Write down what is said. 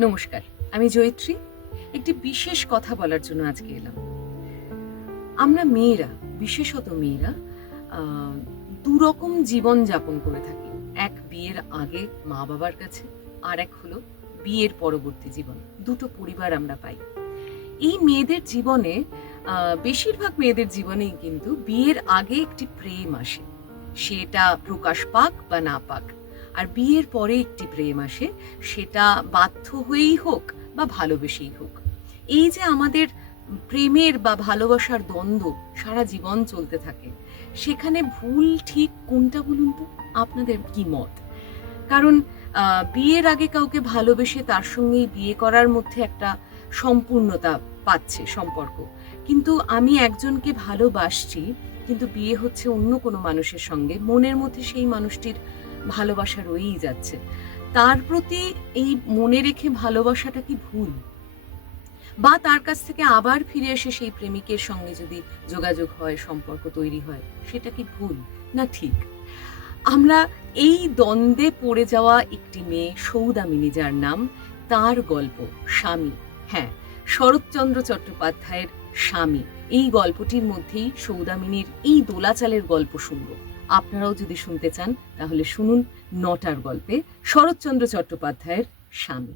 নমস্কার আমি জয়িত্রী। একটি বিশেষ কথা বলার জন্য আজকে এলাম। আমরা মেয়েরা বিশেষত মেয়েরা আহ, দু রকম জীবন যাপন করে থাকি। এক বিয়ের আগে মা বাবার কাছে আর এক হলো বিয়ের পরবর্তী জীবন। দুটো পরিবার আমরা পাই। এই মেয়েদের জীবনে বেশিরভাগ মেয়েদের জীবনেই কিন্তু বিয়ের আগে একটি প্রেম আসে। সেটা প্রকাশ পাক বা না পাক। আর বিয়ের পরে একটি প্রেম আসে, সেটা বাধ্য হয়েই হোক বা ভালোবেসেই হোক। এই যে আমাদের প্রেমের বা ভালোবাসার দ্বন্দ্ব সারা জীবন চলতে থাকে, সেখানে ভুল ঠিক কোনটা বলুন তো? আপনাদের কি মত? কারণ বিয়ের আগে কাউকে ভালোবেসে তার সঙ্গেই বিয়ে করার মধ্যে একটা সম্পূর্ণতা পাচ্ছে সম্পর্ক। কিন্তু আমি একজনকে ভালোবাসছি, কিন্তু বিয়ে হচ্ছে অন্য কোনো মানুষের সঙ্গে। মনের মধ্যে সেই মানুষটির ভালোবাসা রয়েই যাচ্ছে। তার প্রতি এই মনে রেখে ভালোবাসাটা কি ভুল? বা তার কাছ থেকে আবার ফিরে এসে সেই প্রেমিকের সঙ্গে যদি যোগাযোগ হয়, সম্পর্ক তৈরি হয়, সেটা কি ভুল না ঠিক? আমরা এই দ্বন্দ্বে পড়ে যাওয়া একটি মেয়ে, সৌদামিনী, যার নাম, তার গল্প, স্বামী। হ্যাঁ শরৎচন্দ্র চট্টোপাধ্যায়ের স্বামী। এই গল্পটির মধ্যেই সৌদামিনীর এই দোলাচালের গল্প শুনব। আপনারাও যদি শুনতে চান, তাহলে শুনুন নটার গল্পে শরৎচন্দ্র চট্টোপাধ্যায়ের স্বামী।